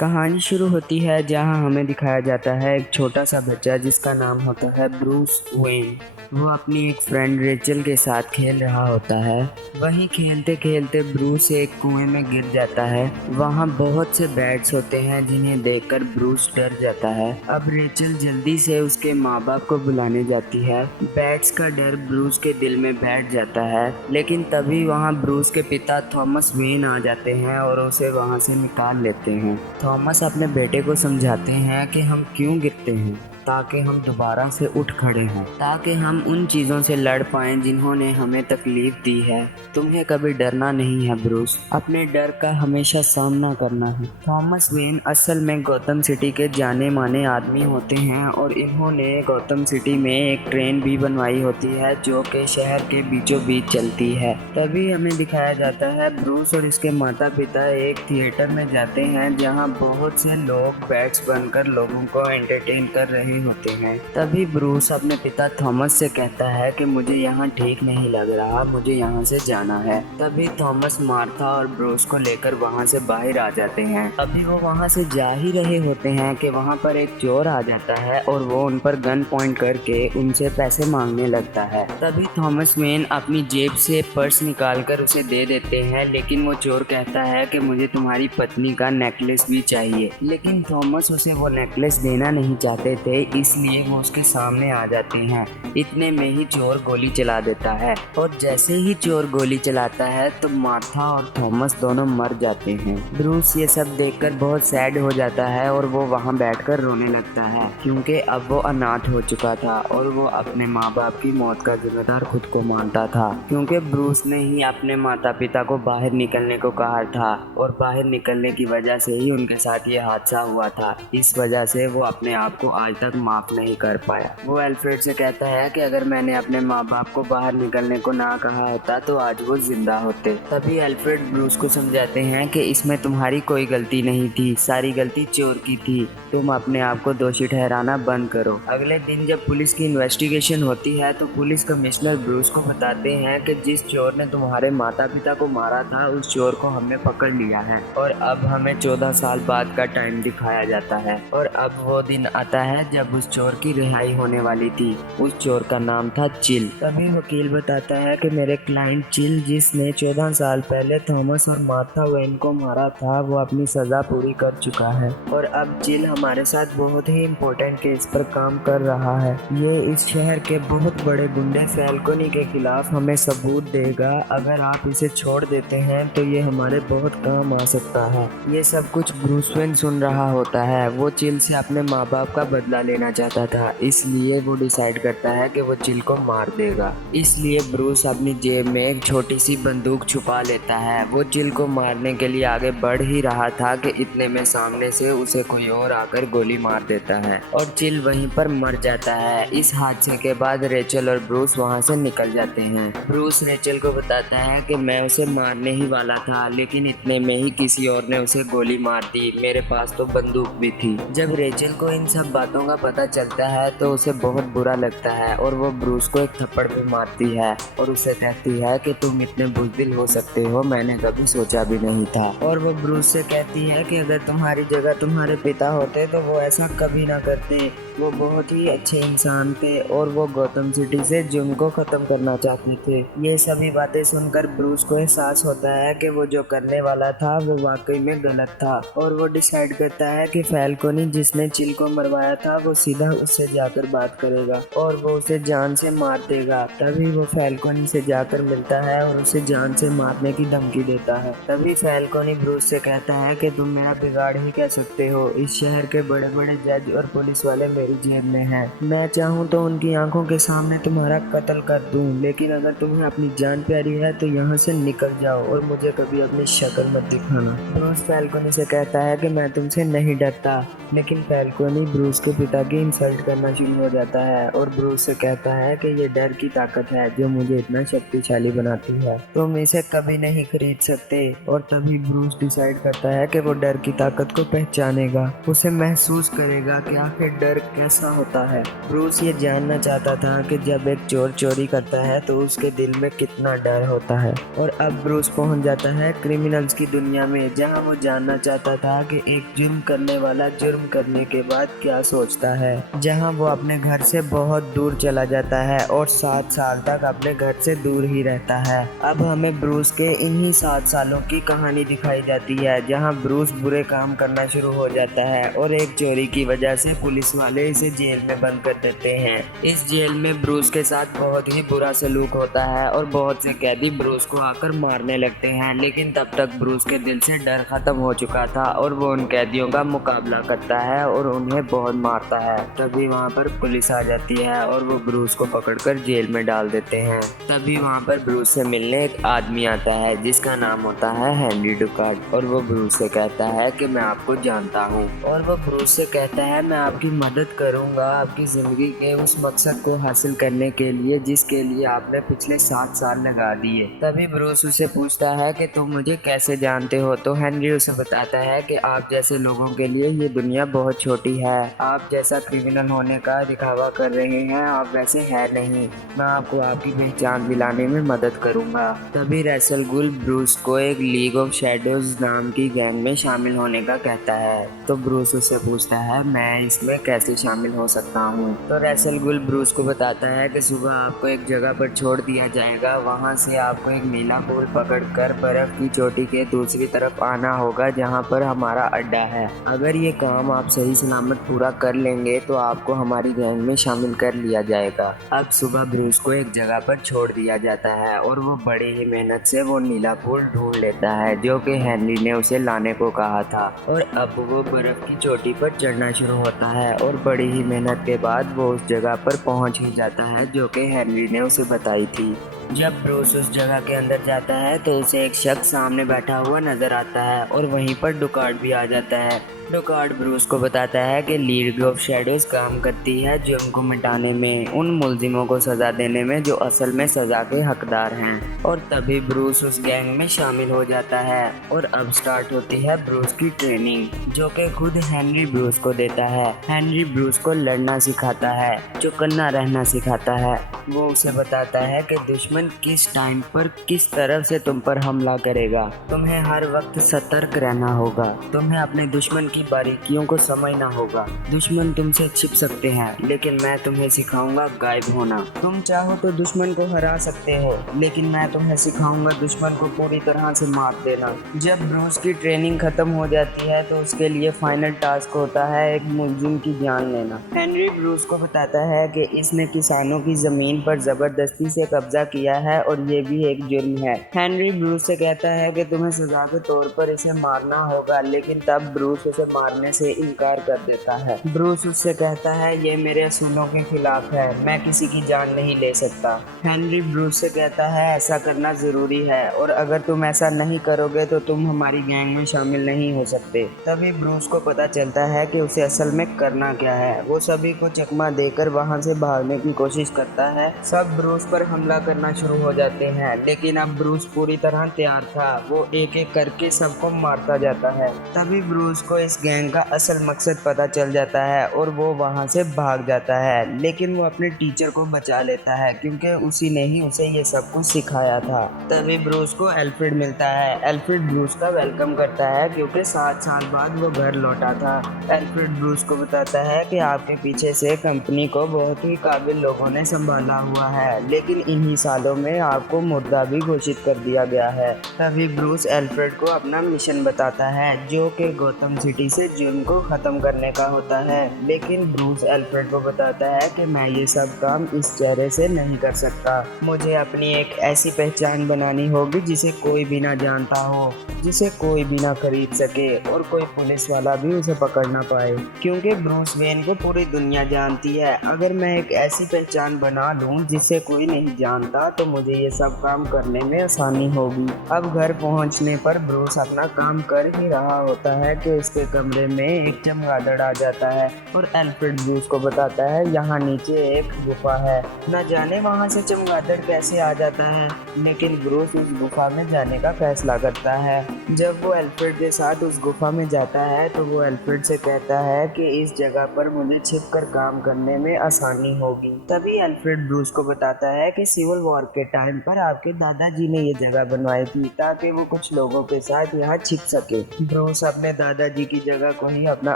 कहानी शुरू होती है जहां हमें दिखाया जाता है एक छोटा सा बच्चा जिसका नाम होता है ब्रूस वेन। वो अपनी एक फ्रेंड रेचल के साथ खेल रहा होता है। वहीं खेलते खेलते ब्रूस एक कुएं में गिर जाता है। वहां बहुत से बैट्स होते हैं जिन्हें देखकर ब्रूस डर जाता है। अब रेचल जल्दी से उसके माँ बाप को बुलाने जाती है। बैट्स का डर ब्रूस के दिल में बैठ जाता है, लेकिन तभी वहां ब्रूस के पिता थॉमस वेन आ जाते हैं और उसे वहां से निकाल लेते हैं। थॉमस अपने बेटे को समझाते हैं कि हम क्यों गिरते हैं, ताकि हम दोबारा से उठ खड़े हों, ताकि हम उन चीज़ों से लड़ पाएं जिन्होंने हमें तकलीफ दी है। तुम्हें कभी डरना नहीं है ब्रूस, अपने डर का हमेशा सामना करना है। थॉमस वेन असल में गौतम सिटी के जाने माने आदमी होते हैं और इन्होंने गौतम सिटी में एक ट्रेन भी बनवाई होती है जो कि शहर के बीचों बीच चलती है। तभी हमें दिखाया जाता है ब्रूस और इसके माता पिता एक थिएटर में जाते हैं जहां बहुत से लोग बैट्स बनकर लोगों को एंटरटेन कर रहे होते हैं। तभी ब्रूस अपने पिता थॉमस से कहता है कि मुझे यहाँ ठीक नहीं लग रहा, मुझे यहाँ से जाना है। तभी थॉमस मार्था और ब्रूस को लेकर वहाँ से बाहर आ जाते हैं। अभी वो वहाँ से जा ही रहे होते हैं कि वहाँ पर एक चोर आ जाता है और वो उन पर गन पॉइंट करके उनसे पैसे मांगने लगता है। तभी थॉमस वेन अपनी जेब से पर्स निकालकर उसे दे देते हैं, लेकिन वो चोर कहता है कि मुझे तुम्हारी पत्नी का नेकलेस भी चाहिए। लेकिन थॉमस उसे वो नेकलेस देना नहीं चाहते थे, इसलिए वो उसके सामने आ जाते हैं। इतने में ही चोर गोली चला देता है और जैसे ही चोर गोली चलाता है तो मार्था और थॉमस दोनों मर जाते हैं। ब्रूस ये सब देखकर बहुत सैड हो जाता है और वो वहाँ बैठकर रोने लगता है, क्योंकि अब वो अनाथ हो चुका था और वो अपने माँ बाप की मौत का जिम्मेदार खुद को मानता था, क्योंकि ब्रूस ने ही अपने माता पिता को बाहर निकलने को कहा था और बाहर निकलने की वजह से ही उनके साथ ये हादसा हुआ था। इस वजह से वो अपने आप को आज तक माफ नहीं कर पाया। वो अल्फ्रेड से कहता है कि अगर मैंने अपने माँ बाप को बाहर निकलने को ना कहा होता तो आज वो जिंदा होते। तभी अल्फ्रेड ब्रूस को समझाते हैं कि इसमें तुम्हारी कोई गलती नहीं थी, सारी गलती चोर की थी। तुम अपने आप को दोषी ठहराना बंद करो। अगले दिन जब पुलिस की इन्वेस्टिगेशन होती है तो पुलिस कमिश्नर ब्रूस को बताते हैं कि जिस चोर ने तुम्हारे माता पिता को मारा था उस चोर को हमने पकड़ लिया है। और अब हमें 14 साल बाद का टाइम दिखाया जाता है और अब वो दिन आता है जब उस चोर की रिहाई होने वाली थी। उस चोर का नाम था चिल। तभी वकील बताता है कि मेरे क्लाइंट चिल, जिसने 14 साल पहले थॉमस और मार्था वेन को मारा था, वो अपनी सजा पूरी कर चुका है और अब चिल हमारे साथ बहुत ही इम्पोर्टेंट केस पर काम कर रहा है। ये इस शहर के बहुत बड़े गुंडे फैल्कोनी के खिलाफ हमें सबूत देगा। अगर आप इसे छोड़ देते हैं तो ये हमारे बहुत काम आ सकता है। ये सब कुछ ब्रूस वेन सुन रहा होता है। वो चिल से अपने माँ बाप का बदला लेना चाहता था, इसलिए वो डिसाइड करता है कि वो चिल को मार देगा। इसलिए ब्रूस अपनी जेब में एक छोटी सी बंदूक छुपा लेता है। वो चिल को मारने के लिए आगे बढ़ ही रहा था कि इतने में सामने से उसे कोई और आकर गोली मार देता है और चिल वहीं पर मर जाता है। इस हादसे के बाद रेचल और ब्रूस वहाँ से निकल जाते हैं। ब्रूस रेचल को बताता है कि मैं उसे मारने ही वाला था, लेकिन इतने में ही किसी और ने उसे गोली मार दी। मेरे पास तो बंदूक भी थी। जब रेचल को इन सब बातों का पता चलता है तो उसे बहुत बुरा लगता है और वो ब्रूस को एक थप्पड़ भी मारती है और उसे कहती है कि तुम इतने बुज़दिल हो सकते हो, मैंने कभी सोचा भी नहीं था। और वो ब्रूस से कहती है कि अगर तुम्हारी जगह तुम्हारे पिता होते तो वो ऐसा कभी ना करते। वो बहुत ही अच्छे इंसान थे और वो गौतम सिटी से जुर्म को ख़त्म करना चाहते थे। ये सभी बातें सुनकर ब्रूस को एहसास होता है कि वो जो करने वाला था वो वाकई में गलत था और वो डिसाइड करता है कि फैल्कोनी जिसने चिल को मरवाया था वो सीधा उससे जाकर बात करेगा और वो उसे जान से मार देगा। तभी वो फैल्कोनी से जाकर मिलता है और उसे जान से मारने की धमकी देता है। तभी फैल्कोनी ब्रूस से कहता है कि तुम मेरा बिगाड़ ही कह सकते हो। इस शहर के बड़े बड़े जज और पुलिस वाले मेरी जेब में हैं। मैं चाहूँ तो उनकी आंखों के सामने तुम्हारा कत्ल कर दूं, लेकिन अगर तुम्हें अपनी जान प्यारी है तो यहाँ से निकल जाओ और मुझे कभी अपनी शक्ल मत दिखाना। ब्रूस फैल्कोनी से कहता है कि मैं तुमसे नहीं डरता, लेकिन फैल्कोनी ब्रूस के पिता तरह की इंसल्ट करना शुरू हो जाता है और ब्रूस से कहता है कि ये डर की ताकत है जो मुझे इतना शक्तिशाली बनाती है, तुम इसे कभी नहीं खरीद सकते। और तभी ब्रूस डिसाइड करता है कि वो डर की ताकत को पहचानेगा, उसे महसूस करेगा कि आखिर डर कैसा होता है। ब्रूस ये जानना चाहता था कि जब एक चोर चोरी करता है तो उसके दिल में कितना डर होता है। और अब ब्रूस पहुंच जाता है क्रिमिनल्स की दुनिया में, जहां वो जानना चाहता था कि एक जुर्म करने वाला जुर्म करने के बाद क्या सोचता है। जहां वो अपने घर से बहुत दूर चला जाता है और 7 साल तक अपने घर से दूर ही रहता है। अब हमें ब्रूस के इन्हीं 7 सालों की कहानी दिखाई जाती है, जहां ब्रूस बुरे काम करना शुरू हो जाता है और एक चोरी की वजह से पुलिस वाले इसे जेल में बंद कर देते हैं। इस जेल में ब्रूस के साथ बहुत ही बुरा सलूक होता है और बहुत से कैदी ब्रूस को आकर मारने लगते हैं, लेकिन तब तक ब्रूस के दिल से डर खत्म हो चुका था और वो उन कैदियों का मुकाबला करता है और उन्हें बहुत मारता है। तभी वहाँ पर पुलिस आ जाती है और वो ब्रूस को पकड़कर जेल में डाल देते हैं। तभी वहाँ पर ब्रूस से मिलने एक आदमी आता है जिसका नाम होता है हेनरी डुकार्ड, और वो ब्रूस से कहता है कि मैं आपको जानता हूँ। और वो ब्रूस से कहता है मैं आपकी मदद करूँगा आपकी ज़िंदगी के उस मकसद को हासिल करने के लिए जिसके लिए आपने पिछले 7 साल लगा दिए। तभी ब्रूस उसे पूछता है कि तुम मुझे कैसे जानते हो, तो हेनरी उसे बताता है कि आप जैसे लोगों के लिए ये दुनिया बहुत छोटी है, आप जैसा क्रिमिनल होने का दिखावा कर रहे हैं आप वैसे है नहीं, मैं आपको आपकी पहचान दिलाने में मदद करूंगा। तभी रैसल गुल ब्रूस को एक लीग ऑफ शैडोज नाम की गैंग में शामिल होने का कहता है, तो ब्रूस उससे पूछता है मैं इसमें कैसे शामिल हो सकता हूँ। तो रैसल गुल ब्रूस को बताता है कि सुबह आपको एक जगह पर छोड़ दिया जाएगा, वहाँ से आपको एक नीला पुल पकड़कर बर्फ की चोटी के दूसरी तरफ आना होगा जहाँ पर हमारा अड्डा है। अगर ये काम आप सही सलामत पूरा कर लेंगे तो आपको हमारी गैंग में शामिल कर लिया जाएगा। अब सुबह ब्रूस को एक जगह पर छोड़ दिया जाता है और वो बड़ी ही मेहनत से वो नीला पुल ढूंढ लेता है जो कि हेनरी ने उसे लाने को कहा था। और अब वो बर्फ की चोटी पर चढ़ना शुरू होता है और बड़ी ही मेहनत के बाद वो उस जगह पर पहुंच ही जाता है जो कि हेनरी ने उसे बताई थी। जब ब्रूस उस जगह के अंदर जाता है तो उसे एक शख्स सामने बैठा हुआ नजर आता है और वहीं पर डुकार्ड भी आ जाता है। डुकार्ड ब्रूस को बताता है कि लीग ऑफ शैडोज काम करती है जुर्म को मिटाने में, उन मुलजिमों को सजा देने में जो असल में सजा के हकदार हैं। और तभी ब्रूस उस गैंग में शामिल हो जाता है और अब स्टार्ट होती है ब्रूस की ट्रेनिंग जो कि खुद हेनरी ब्रूस को देता है। हेनरी ब्रूस को लड़ना सिखाता है, चौकन्ना रहना सिखाता है। वो उसे बताता है कि दुश्मन किस टाइम पर किस तरह से तुम पर हमला करेगा, तुम्हें हर वक्त सतर्क रहना होगा, तुम्हें अपने दुश्मन की बारीकियों को समझना होगा। दुश्मन तुमसे छिप सकते हैं लेकिन मैं तुम्हें सिखाऊंगा गायब होना। तुम चाहो तो दुश्मन को हरा सकते हो लेकिन मैं तुम्हें सिखाऊंगा दुश्मन को पूरी तरह से मार देना। जब ब्रूस की ट्रेनिंग खत्म हो जाती है तो उसके लिए फाइनल टास्क होता है एक मुलजिम की जान लेना। हेनरी ब्रूस को बताता है कि इसने किसानों की जमीन पर जबरदस्ती से कब्जा किया है और ये भी एक जुर्म है। हेनरी ब्रूस से कहता है कि तुम्हें सजा के तौर पर इसे मारना होगा, लेकिन तब ब्रूस उसे मारने से इनकार कर देता है। ब्रूस उससे कहता है ये मेरे असूलों के खिलाफ है, मैं किसी की जान नहीं ले सकता। हेनरी ब्रूस से कहता है ऐसा करना जरूरी है और अगर तुम ऐसा नहीं करोगे तो तुम हमारी गैंग में शामिल नहीं हो सकते। तभी ब्रूस को पता चलता है कि उसे असल में करना क्या है। वो सभी को चकमा देकर वहां से भागने की कोशिश करता है। सब ब्रूस पर हमला करना शुरू हो जाते हैं लेकिन अब ब्रूस पूरी तरह तैयार था, वो एक एक करके सबको मारता जाता है। तभी ब्रूस को इस गैंग का असल मकसद पता चल जाता है और वो वहां से भाग जाता है, लेकिन वो अपने टीचर को बचा लेता है क्योंकि उसी ने ही उसे ये सब कुछ सिखाया था। तभी ब्रूस को एल्फ्रेड मिलता है। एल्फ्रेड ब्रूस का वेलकम करता है क्योंकि 7 साल बाद वो घर लौटा था। एल्फ्रेड ब्रूस को बताता है कि आपके पीछे से कंपनी को बहुत ही काबिल लोगों ने संभाला हुआ है, लेकिन इन्हीं सालों में आपको मुर्दा भी घोषित कर दिया गया है। तभी ब्रूस एल्फ्रेड को अपना मिशन बताता है जो कि गौतम सिटी से जुर्म को खत्म करने का होता है, लेकिन ब्रूस एल्फ्रेड को बताता है कि मैं ये सब काम इस चेहरे से नहीं कर सकता, मुझे अपनी एक ऐसी पहचान बनानी होगी जिसे कोई भी ना जानता हो, जिसे कोई भी ना खरीद सके और कोई पुलिस वाला भी उसे पकड़ ना पाए, क्योंकि ब्रूस वेन को पूरी दुनिया जानती है। अगर मैं एक ऐसी पहचान बना लूं जिसे कोई नहीं जानता तो मुझे ये सब काम करने में आसानी होगी। अब घर पहुंचने पर ब्रूस अपना काम कर ही रहा होता है कि उसके कमरे में एक चमगादड़ आ जाता है और एल्फ्रेड ब्रूस को बताता है यहाँ नीचे एक गुफा है। न जाने वहाँ से चमगादड़ कैसे आ जाता है, लेकिन ब्रूस उस गुफा में जाने का फैसला करता है। जब वो एल्फ्रेड के साथ उस गुफा में जाता है तो वो एल्फ्रेड से कहता है कि इस जगह पर मुझे छिपकर काम करने में आसानी होगी। तभी एल्फ्रेड ब्रूस को बताता है कि सिविल वॉर के टाइम पर आपके दादाजी ने ये जगह बनवाई थी ताकि वो कुछ लोगों के साथ यहाँ छिप सके। ब्रूस अपने दादाजी की जगह को ही अपना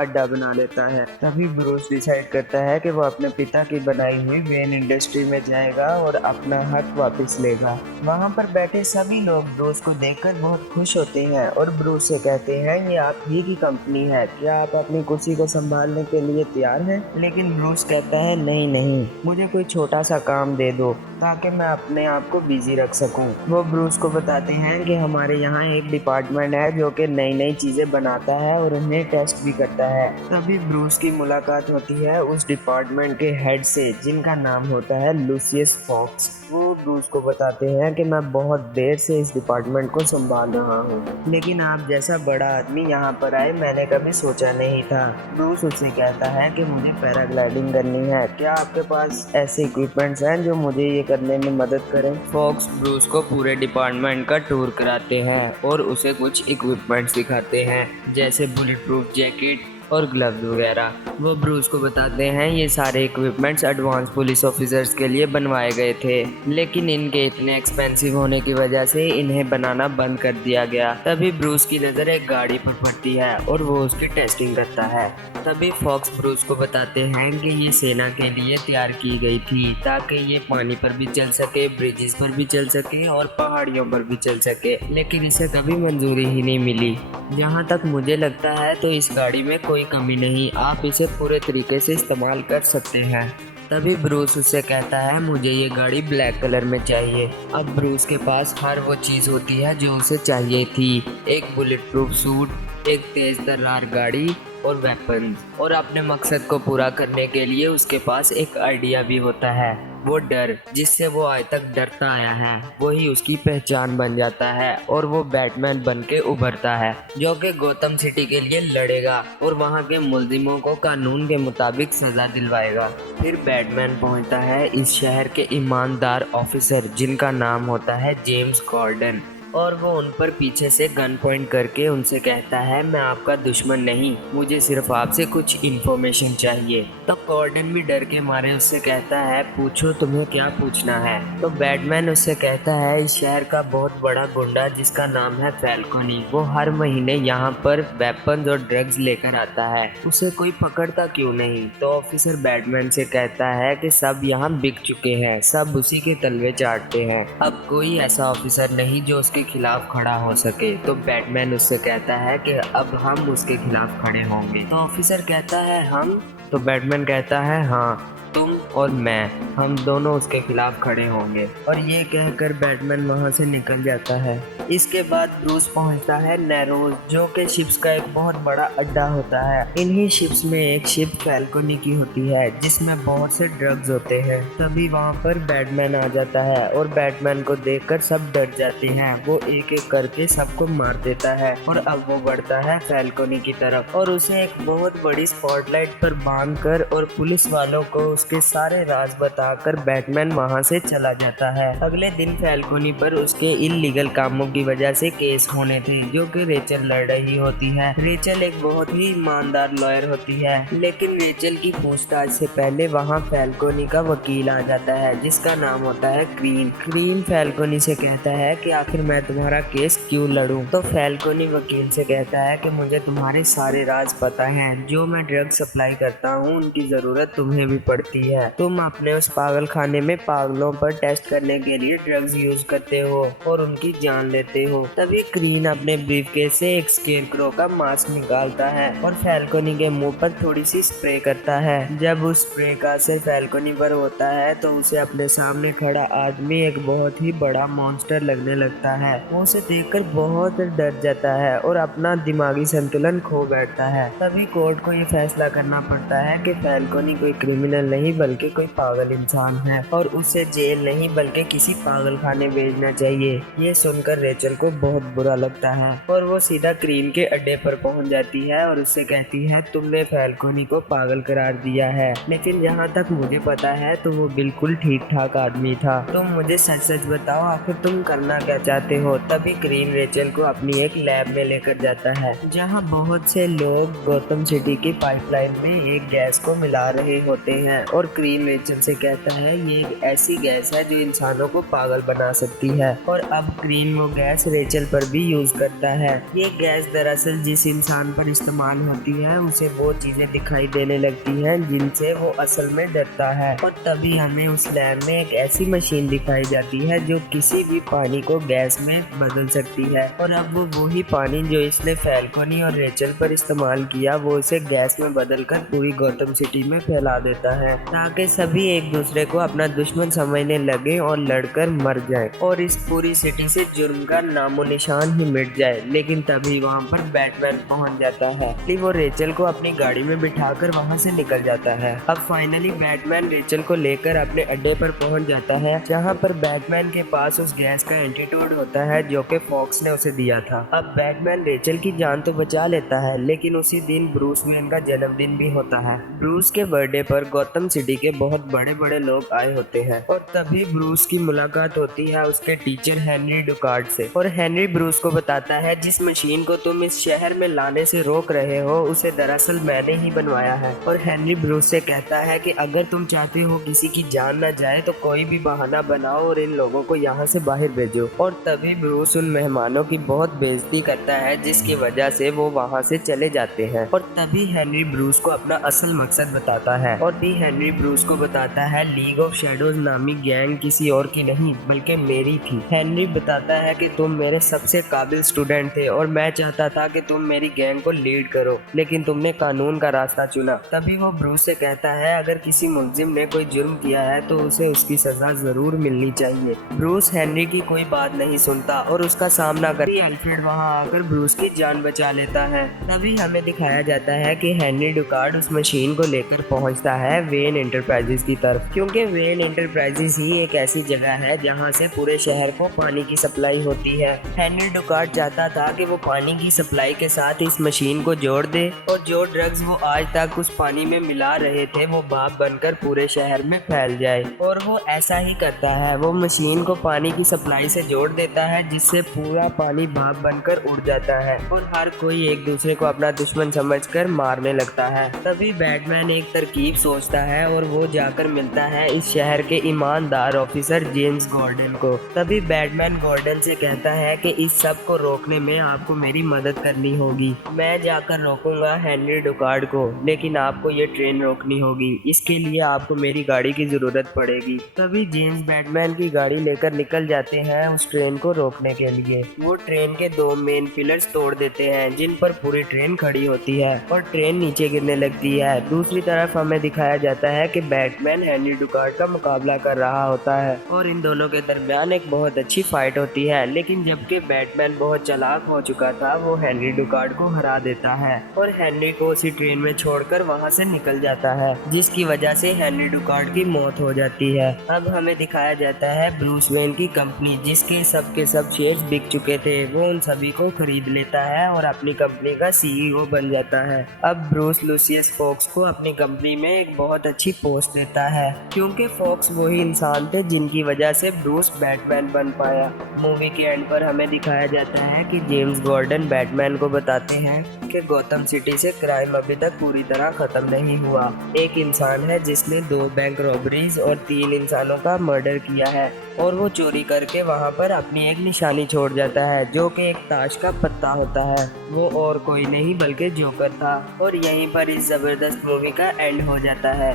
अड्डा बना लेता है। तभी ब्रूस डिसाइड करता है कि वो अपने पिता की बनाई हुई वेन इंडस्ट्री में जाएगा और अपना हक वापस लेगा। वहाँ पर बैठे सभी लोग ब्रूस को देखकर बहुत खुश होते हैं और ब्रूस से कहते हैं ये आप ही की कंपनी है, क्या आप अपनी कुर्सी को संभालने के लिए तैयार हैं? लेकिन ब्रूस कहता है नहीं, मुझे कोई छोटा सा काम दे दो ताकि मैं अपने आप को बिजी रख सकूं। वो ब्रूस को बताते हैं कि हमारे यहाँ एक डिपार्टमेंट है जो कि नई चीजें बनाता है और उन्हें टेस्ट भी करता है। तभी ब्रूस की मुलाकात होती है उस डिपार्टमेंट के हेड से जिनका नाम होता है लूसियस फॉक्स। वो ब्रूस को बताते हैं कि मैं बहुत देर से इस डिपार्टमेंट को संभाल रहा हूँ, लेकिन आप जैसा बड़ा आदमी यहाँ पर आए मैंने कभी सोचा नहीं था। ब्रूस उससे कहता है कि मुझे पैराग्लाइडिंग करनी है, क्या आपके पास ऐसे इक्विपमेंट्स हैं जो मुझे ये करने में मदद करें? फॉक्स ब्रूस को पूरे डिपार्टमेंट का टूर कराते हैं और उसे कुछ इक्विपमेंट्स दिखाते हैं जैसे बुलेट प्रूफ जैकेट और ग्लव्स वगैरह। वो ब्रूस को बताते हैं ये सारे इक्विपमेंट्स एडवांस पुलिस ऑफिसर्स के लिए बनवाए गए थे, लेकिन इनके इतने एक्सपेंसिव होने की वजह से इन्हें बनाना बंद कर दिया गया। तभी ब्रूस की नज़र एक गाड़ी पर पड़ती है और वो उसकी टेस्टिंग करता है। तभी फॉक्स ब्रूस को बताते हैं कि ये सेना के लिए तैयार की गई थी ताकि ये पानी पर भी चल सके, ब्रिजेस पर भी चल सके और पहाड़ियों पर भी चल सके, लेकिन इसे कभी मंजूरी ही नहीं मिली। जहाँ तक मुझे लगता है तो इस गाड़ी में कोई कमी नहीं, आप इसे पूरे तरीके से इस्तेमाल कर सकते हैं। तभी ब्रूस उससे कहता है मुझे ये गाड़ी ब्लैक कलर में चाहिए। अब ब्रूस के पास हर वो चीज़ होती है जो उसे चाहिए थी, एक बुलेट प्रूफ सूट, एक तेज तर्रार गाड़ी और वेपन्स। और अपने मकसद को पूरा करने के लिए उसके पास एक आइडिया भी होता है, वो डर जिससे वो आज तक डरता आया है वही उसकी पहचान बन जाता है और वो बैटमैन बन के उभरता है जो कि गौतम सिटी के लिए लड़ेगा और वहाँ के मुल्जिमों को कानून के मुताबिक सजा दिलवाएगा। फिर बैटमैन पहुँचता है इस शहर के ईमानदार ऑफिसर जिनका नाम होता है जेम्स गॉर्डन, और वो उन पर पीछे से गन पॉइंट करके उनसे कहता है मैं आपका दुश्मन नहीं, मुझे सिर्फ आपसे कुछ इन्फॉर्मेशन चाहिए। तो गॉर्डन भी डर के मारे उससे कहता है पूछो तुम्हें क्या पूछना है। तो बैटमैन उससे कहता है इस शहर का बहुत बड़ा गुंडा जिसका नाम है फैल्कोनी, वो हर महीने यहाँ पर वेपन्स और ड्रग्स लेकर आता है, उसे कोई पकड़ता क्यों नहीं? तो ऑफिसर बैटमैन से कहता है कि सब यहाँ बिक चुके हैं, सब उसी के तलवे चाटते हैं, अब कोई ऐसा ऑफिसर नहीं जो उसके खिलाफ खड़ा हो सके। तो बैटमैन उससे कहता है कि अब हम उसके खिलाफ खड़े होंगे। तो ऑफिसर कहता है हम? तो बैटमैन कहता है हाँ, तुम और मैं, हम दोनों उसके खिलाफ खड़े होंगे। और ये कहकर बैटमैन वहाँ से निकल जाता है। इसके बाद ब्रूस पहुँचता है नैरोज जो कि शिप्स का एक बहुत बड़ा अड्डा होता है। इन्हीं शिप्स में एक शिप फैल्कोनी की होती है जिसमें बहुत से ड्रग्स होते हैं। तभी वहाँ पर बैटमैन आ जाता है और बैटमैन को देखकर सब डर जाते हैं। वो एक एक करके सबको मार देता है और अब वो बढ़ता है फैल्कोनी की तरफ और उसे एक बहुत बड़ी स्पॉटलाइट पर बांधकर और पुलिस वालों को उसके सारे राज बताकर बैटमैन वहां से चला जाता है। अगले दिन फैल्कोनी पर उसके इल्लीगल कामों की वजह से केस होने थे जो कि रेचल लड़ रही होती है। रेचल एक बहुत ही ईमानदार लॉयर होती है, लेकिन रेचल की पूछताछ से पहले वहां फैल्कोनी का वकील आ जाता है जिसका नाम होता है क्रीन। क्रीन फैल्कोनी से कहता है कि आखिर मैं तुम्हारा केस क्यों लड़ूं? तो फैल्कोनी वकील से कहता है कि मुझे तुम्हारे सारे राज पता हैं, जो मैं ड्रग सप्लाई करता हूँ उनकी जरूरत तुम्हें भी पड़ती है, तुम अपने उस पागल खाने में पागलों पर टेस्ट करने के लिए ड्रग्स यूज करते हो और उनकी जान लेते हो। तभी क्रीन अपने ब्रीफकेस से एक स्केरक्रो का मास्क निकालता है और फैल्कोनी के मुंह पर थोड़ी सी स्प्रे करता है। जब उस स्प्रे का असर फैल्कोनी पर होता है तो उसे अपने सामने खड़ा आदमी एक बहुत ही बड़ा मॉन्स्टर लगने लगता है। वो उसे देखकर बहुत डर जाता है और अपना दिमागी संतुलन खो बैठता है। तभी कोर्ट को ये फैसला करना पड़ता है कि फैल्कोनी कोई क्रिमिनल नहीं बल्कि बल्कि कोई पागल इंसान है और उसे जेल नहीं बल्कि किसी पागल खाने भेजना चाहिए। ये सुनकर रेचल को बहुत बुरा लगता है और वो सीधा क्रीन के अड्डे पर पहुंच जाती है और उससे कहती है तुमने फैल्कोनी को पागल करार दिया है, लेकिन जहाँ तक मुझे पता है तो वो बिल्कुल ठीक ठाक आदमी था। तुम मुझे सच सच बताओ आखिर तुम करना क्या चाहते हो। तभी क्रीन रेचल को अपनी एक लैब में लेकर जाता है जहाँ बहुत से लोग गौतम सिटी की पाइपलाइन में एक गैस को मिला रहे होते हैं और क्रीन रेचल से कहता है ये एक ऐसी गैस है जो इंसानों को पागल बना सकती है और अब क्रीन वो गैस रेचल पर भी यूज करता है। ये गैस दरअसल जिस इंसान पर इस्तेमाल होती है उसे वो चीजें दिखाई देने लगती हैं जिनसे वो असल में डरता है और तभी हमें उस लैब में एक ऐसी मशीन दिखाई जाती है जो किसी भी पानी को गैस में बदल सकती है और अब वो वही पानी जो इसने फैल्कोनी और रेचल पर इस्तेमाल किया वो इसे गैस में बदलकर पूरी गौतम सिटी में फैला देता है ताकि सभी एक दूसरे को अपना दुश्मन समझने लगे और लड़कर मर जाए और इस पूरी सिटी से जुर्म का नामो निशान ही मिट जाए। लेकिन तभी वहाँ पर बैटमैन पहुँच जाता है। वो रेचल को अपनी गाड़ी में बिठाकर वहाँ से निकल जाता है। अब फाइनली बैटमैन रेचल को लेकर अपने अड्डे पर पहुँच जाता है जहाँ पर बैटमैन के पास उस गैस का एंटीडोट होता है जो कि फॉक्स ने उसे दिया था। अब बैटमैन रेचल की जान तो बचा लेता है लेकिन उसी दिन ब्रूस वेन का जन्मदिन भी होता है। ब्रूस के बर्थडे पर गौतम सिटी के बहुत बड़े बड़े लोग आए होते हैं और तभी ब्रूस की मुलाकात होती है उसके टीचर हेनरी डुकार्ड से और हेनरी ब्रूस को बताता है जिस मशीन को तुम इस शहर में लाने से रोक रहे हो उसे दरअसल मैंने ही बनवाया है। और हेनरी ब्रूस से कहता है कि अगर तुम चाहते हो किसी की जान न जाए तो कोई भी बहाना बनाओ और इन लोगों को यहाँ से बाहर भेजो। और तभी ब्रूस उन मेहमानों की बहुत बेइज्जती करता है जिसकी वजह से वो वहाँ से चले जाते हैं और तभी हेनरी ब्रूस को अपना असल मकसद बताता है और भी हेनरी ब्रूस को बताता है लीग ऑफ शैडोज नामी गैंग किसी और की नहीं बल्कि मेरी थी। हेनरी बताता है कि तुम मेरे सबसे काबिल स्टूडेंट थे और मैं चाहता था कि तुम मेरी गैंग को लीड करो लेकिन तुमने कानून का रास्ता चुना। तभी वो ब्रूस से कहता है अगर किसी मुलजिम ने कोई जुर्म किया है तो उसे उसकी सजा जरूर मिलनी चाहिए। ब्रूस हेनरी की कोई बात नहीं सुनता और उसका सामना कर अल्फ्रेड वहाँ आकर ब्रूस की जान बचा लेता है। तभी हमें दिखाया जाता है कि हेनरी डुकार्ड उस मशीन को लेकर पहुंचता है वेन एंटरप्राइजेस की तरफ क्योंकि वेन एंटरप्राइजेस ही एक ऐसी जगह है जहां से पूरे शहर को पानी की सप्लाई होती है। हेनरी डुकार्ड चाहता था कि वो पानी की सप्लाई के साथ इस मशीन को जोड़ दे और जो ड्रग्स वो आज तक उस पानी में मिला रहे थे वो भाप बनकर पूरे शहर में फैल जाए और वो ऐसा ही करता है। वो मशीन को पानी की सप्लाई से जोड़ देता है जिससे पूरा पानी भाप बनकर उड़ जाता है और हर कोई एक दूसरे को अपना दुश्मन समझकर मारने लगता है। तभी बैटमैन एक तरकीब सोचता है और वो जाकर मिलता है इस शहर के ईमानदार ऑफिसर जेम्स गॉर्डन को। तभी बैटमैन गॉर्डन से कहता है कि इस सब को रोकने में आपको मेरी मदद करनी होगी। मैं जाकर रोकूंगा हेनरी डुकार्ड को लेकिन आपको ये ट्रेन रोकनी होगी। इसके लिए आपको मेरी गाड़ी की जरूरत पड़ेगी। तभी जेम्स बैटमैन की गाड़ी लेकर निकल जाते हैं उस ट्रेन को रोकने के लिए। वो ट्रेन के दो मेन पिलर्स तोड़ देते हैं जिन पर पूरी ट्रेन खड़ी होती है और ट्रेन नीचे गिरने लगती है। दूसरी तरफ हमें दिखाया जाता है कि बैटमैन हेनरी डुकार्ड का मुकाबला कर रहा होता है और इन दोनों के दरमियान एक बहुत अच्छी फाइट होती है। लेकिन जबकि बैटमैन बहुत चालाक हो चुका था वो हेनरी डुकार्ड को हरा देता है और हेनरी को उसी ट्रेन में छोड़कर वहां से निकल जाता है जिसकी वजह से हेनरी डुकार्ड की मौत हो जाती है। अब हमें दिखाया जाता है ब्रूस वेन की कंपनी जिसके सब शेयर्स बिक चुके थे वो उन सभी को खरीद लेता है और अपनी कंपनी का सीईओ बन जाता है। अब ब्रूस लूसियस फॉक्स को अपनी कंपनी में एक बहुत अच्छी पोस्ट देता है क्योंकि फॉक्स वही इंसान थे जिनकी वजह से ब्रूस बैटमैन बन पाया। मूवी के एंड पर हमें दिखाया जाता है कि जेम्स गॉर्डन बैटमैन को बताते हैं कि गौतम सिटी से क्राइम अभी तक पूरी तरह खत्म नहीं हुआ। एक इंसान है जिसने 2 बैंक रॉबरीज और 3 इंसानों का मर्डर किया है और वो चोरी करके वहाँ पर अपनी एक निशानी छोड़ जाता है जो कि एक ताश का पत्ता होता है। वो और कोई नहीं बल्कि जोकर था और यहीं पर इस जबरदस्त मूवी का एंड हो जाता है।